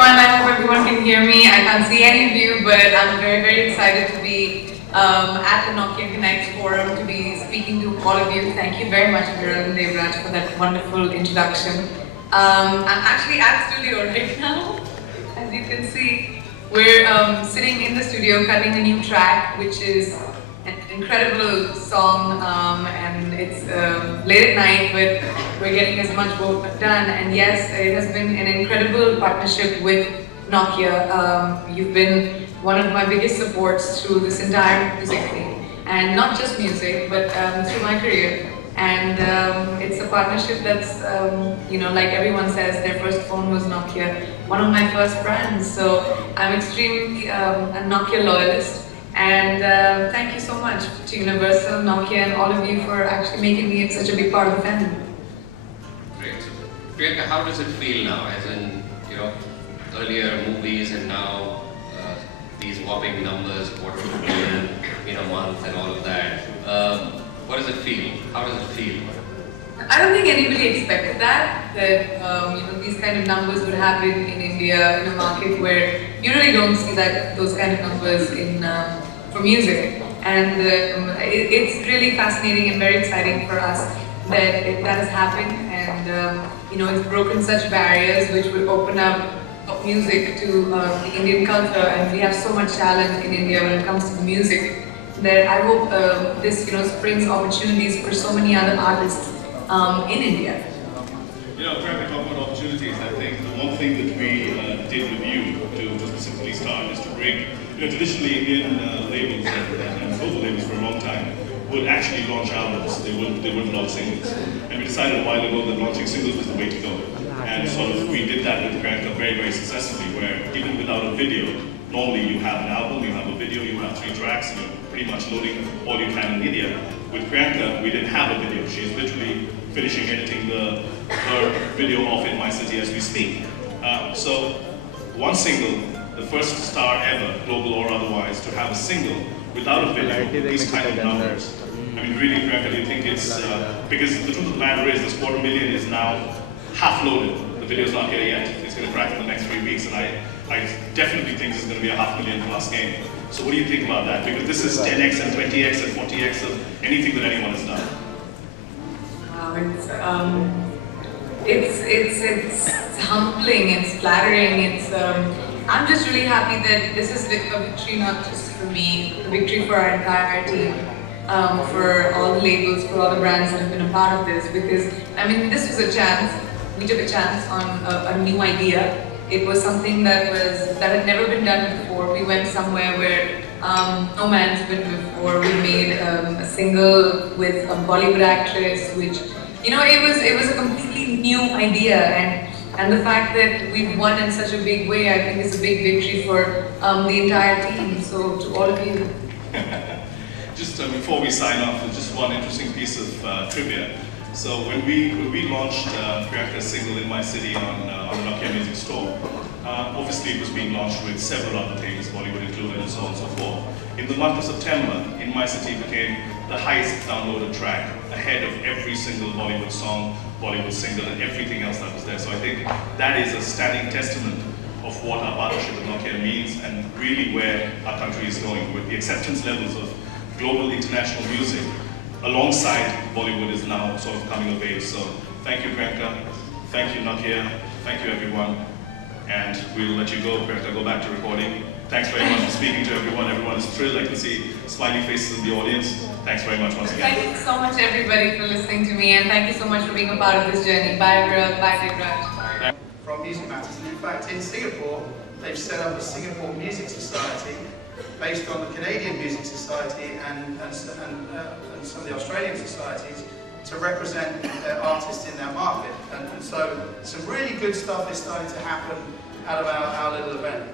everyone. I hope everyone can hear me. I can't see any of you, but I'm very, very excited to be at the Nokia Connects forum, to be speaking to all of you. Thank you very much, Viral and Devraj, for that wonderful introduction. I'm actually at the studio right now. As you can see, we're sitting in the studio cutting a new track, which is an incredible song, and it's late at night, but we're getting as much work done. And yes, it has been an incredible partnership with Nokia. You've been one of my biggest supports through this entire music thing, and not just music, but through my career. And it's a partnership that's, you know, like everyone says, their first phone was Nokia, one of my first brands. So I'm extremely a Nokia loyalist. And thank you so much to Universal, Nokia, and all of you for actually making me such a big part of the family. Great. Priyanka, how does it feel now? As in, you know, earlier movies and now these whopping numbers, $250 million in a month and all of that. What does it feel? How does it feel? I don't think anybody expected that you know, these kind of numbers would happen in India, in a market where you really don't see those kind of numbers in for music. And it's really fascinating and very exciting for us that that has happened, and you know, it's broken such barriers which will open up music to the Indian culture, and we have so much talent in India when it comes to the music that I hope this, you know, springs opportunities for so many other artists in India. You know, Priyanka, talking about opportunities, I think the one thing that we did with you to specifically start is to bring, you know, traditionally Indian labels and global labels for a long time would actually launch albums. They wouldn't launch singles. And we decided a while ago that launching singles was the way to go. And sort of we did that with Priyanka very, very successfully, where even without a video, normally you have an album, you have a video, you have 3 tracks, and you're pretty much loading all you can in India. With Priyanka, we didn't have a video. She's literally finishing editing her video off in my city as we speak. So one single, the first star ever, global or otherwise, to have a single without a video, these kind of numbers. I mean, really, Priyanka, do you think it's, because the truth of the matter is this 250,000 is now half loaded. The video's not here yet. It's going to crack in the next 3 weeks, and I definitely think this is going to be a $500,000+ game. So what do you think about that? Because this is 10x and 20x and 40x of anything that anyone has done. Wow, it's humbling, it's flattering, I'm just really happy that this is a victory not just for me, a victory for our entire team, for all the labels, for all the brands that have been a part of this, because, I mean, this was a chance. We took a chance on a new idea. It was something that had never been done before. We went somewhere where no man's been before. We made a single with a Bollywood actress, which, you know, it was a completely new idea, and the fact that we've won in such a big way, I think is a big victory for the entire team. So to all of you. Just before we sign off, just one interesting piece of trivia. So when we launched Priyanka's single In My City on the Nokia Music Store, obviously it was being launched with several other things, Bollywood included, and so on and so forth. In the month of September, In My City became the highest downloaded track, ahead of every single Bollywood song, Bollywood single, and everything else that was there. So I think that is a standing testament of what our partnership with Nokia means, and really where our country is going, with the acceptance levels of global international music. Alongside Bollywood is now sort of coming of age. So thank you, Priyanka. Thank you, Nokia. Thank you, everyone. And we'll let you go, Priyanka, go back to recording. Thanks very much for speaking to everyone. Everyone is thrilled. I can see smiley faces in the audience. Thanks very much once again. Thank you so much, everybody, for listening to me, and thank you so much for being a part of this journey. Bye, Viral. Bye, Devraj. From Music Matters, and in fact, in Singapore, they've set up a Singapore Music Society based on the Canadian Music Society and some of the Australian societies to represent their artists in their market. And so some really good stuff is starting to happen out of our little event.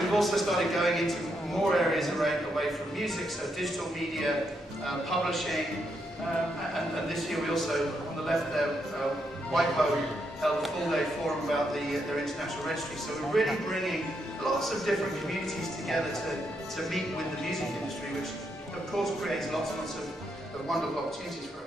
We've also started going into more areas away from music, so digital media, publishing, and this year we also, on the left there, WIPO held a full-day forum about their international registry. So we're really bringing lots of different communities together to meet with the music industry, which of course creates lots and lots of wonderful opportunities for us.